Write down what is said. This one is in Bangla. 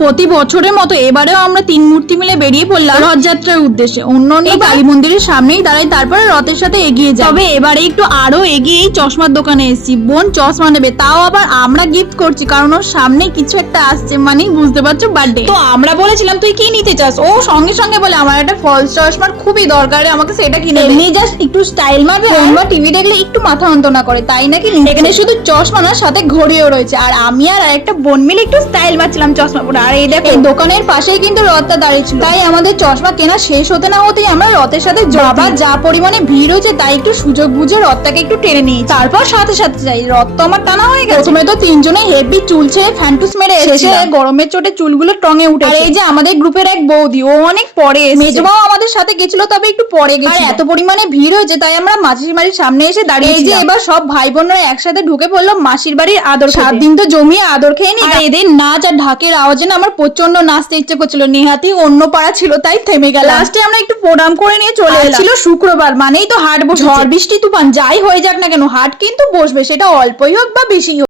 প্রতি বছরের মতো এবারেও আমরা 3 মূর্তি মিলে বেরিয়ে পড়লাম রথযাত্রার উদ্দেশ্যে। অন্য কালী মন্দিরের সামনেই দাঁড়াই, তারপরে রথের সাথে এগিয়ে যাই। তবে এবারে একটু আরো এগিয়ে এই চশমার দোকানে এসেছি। বোন চশমা নেবে, তাও আবার আমরা গিফট করছি, কারণ ওর সামনে কিছু একটা আসছে, মানে বুঝতে পারছো, বার্থডে। তো আমরা বলেছিলাম তুই কি নিতে চাস, ও সঙ্গে সঙ্গে বলে আমার একটা ফলস চশমার খুবই দরকার, আমাকে সেটা কিনে দে। এমনি জাস্ট একটু স্টাইল মারবে, আমরা টিভি দেখলে একটু মাথা যন্ত্রণা করে, তাই নাকি এখানে শুধু চশমা না, সাথে ঘড়িও রয়েছে। আর আমি আর একটা বোন মিলে একটু স্টাইল মারছিলাম চশমা পরে। আর এই দেখো, এই দোকানের পাশেই কিন্তু রথটা দাঁড়িয়ে ছিল, তাই আমাদের চশমা কেনা শেষ হতে না হতেই আমরা রথের সাথে আবার যা পরিমাণে ভিড় হয়েছে, তাই একটু সুযোগ বুঝে রথটাকে একটু টেনে নিই। তারপর সাথে সাথে যাই, রথ তো আমার টানা হয়ে গেছে। প্রথমে তো তিনজনে হেভি চুল ছেড়ে ফ্যান্টুস মেরে এসেছে, গরমের চোটে চুলগুলো টঙে উঠে। আর এই যে আমাদের গ্রুপের এক বৌদি, ও অনেক পরে এসেছে। মেজমাও আমাদের সাথে গেছিল, তবে একটু পরে গেছে। আর এত পরিমাণে ভিড় হয়েছে, তাই আমরা মাসির বাড়ির সামনে এসে দাঁড়িয়ে। এই যে এবার সব ভাই বোনরা একসাথে ঢুকে পড়লো মাসির বাড়ির আদর। 7 দিন তো জমিয়ে আদর খেয়ে নি। আর এদের নাচ আর ঢাকের আওয়াজে না আমার প্রচন্ড নাচতে ইচ্ছে করছিল। নেহাতি অন্য পাড়া ছিল, তাই থেমে গেল। লাস্টে আমরা একটু প্রণাম করে নিয়ে চলে এলাম। ছিল শুক্রবার, মানেই তো হাট বসে। ঝড় বৃষ্টি তুফান যাই হয়ে যাক না কেন, হাট কিন্তু বসবে, সেটা অল্পই হোক বা বেশি হোক।